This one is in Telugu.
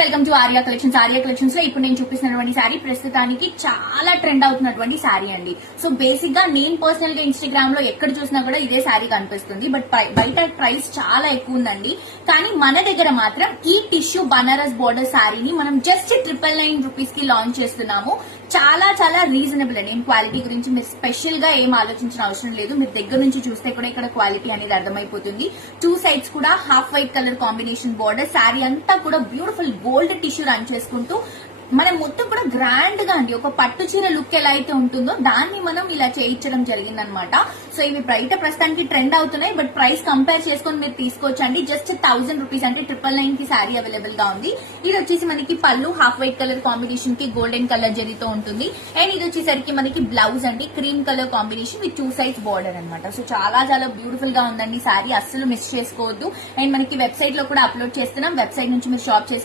Welcome to Arya collections. Arya collections లో ఇప్పుడు నేను చూపిస్తున్నటువంటి శారీ ప్రస్తుతానికి చాలా ట్రెండ్ అవుతున్నటువంటి శారీ అండి. సో బేసిక్ గా నేను పర్సనల్ గా ఇన్స్టాగ్రామ్ లో ఎక్కడ చూసినా కూడా ఇదే శారీ కనిపిస్తుంది. బట్ బయట ప్రైస్ చాలా ఎక్కువ ఉందండి. కానీ మన దగ్గర మాత్రం ఈ టిష్యూ బనారస్ బోర్డర్ శారీని మనం జస్ట్ 999 రూపీస్ కి లాంచ్ చేస్తున్నాము. చాలా చాలా రీజనబుల్ అండి. క్వాలిటీ గురించి మీరు స్పెషల్ గా ఏం ఆలోచించిన అవసరం లేదు. మీరు దగ్గర నుంచి చూస్తే కూడా ఇక్కడ క్వాలిటీ అనేది అర్థమైపోతుంది. టూ సైడ్స్ కూడా half white colour combination border, sari అంతా కూడా బ్యూటిఫుల్ గోల్డ్ టిష్యూ రన్ చేసుకుంటూ మనం మొత్తం కూడా గ్రాండ్ గా అండి ఒక పట్టు చీర లుక్ ఎలా అయితే ఉంటుందో దాన్ని మనం ఇలా చేయించడం జరిగిందనమాట. సో ఇవి బయట ప్రస్తుతానికి ట్రెండ్ అవుతున్నాయి. బట్ ప్రైస్ కంపేర్ చేసుకొని మీరు తీసుకోవచ్చండి. జస్ట్ 1000 రూపీస్ అంటే 999 కి శారీ అవైలబుల్ గా ఉంది. ఇది వచ్చేసి మనకి పళ్ళు హాఫ్ వైట్ కలర్ కాంబినేషన్ కి గోల్డెన్ కలర్ జరీతో ఉంటుంది. అండ్ ఇది వచ్చేసరికి మనకి బ్లౌజ్ అండి cream colour combination with 2 sides border అనమాట. సో చాలా చాలా బ్యూటిఫుల్ గా ఉందండి శారీ, అస్సలు మిస్ చేసుకోవద్దు. అండ్ మనకి వెబ్సైట్ లో కూడా అప్లోడ్ చేస్తున్నాం. వెబ్సైట్ నుంచి మీరు షాప్ చేసుకోవచ్చు.